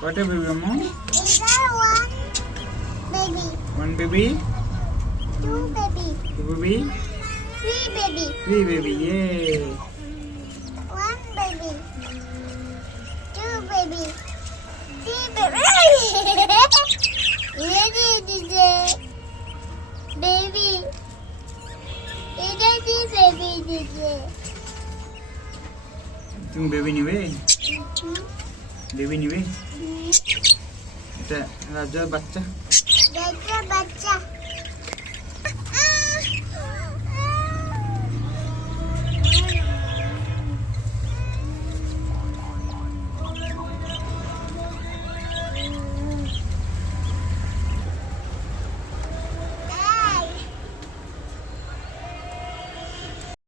What a baby, Ammo? One baby. One baby. Two baby. Two baby. Three baby. Three baby. Yay. One baby. Two baby. Three baby. Ready, baby. Baby. तुम baby निवे baby निवे এটা রাজা বাচ্চা বাচ্চা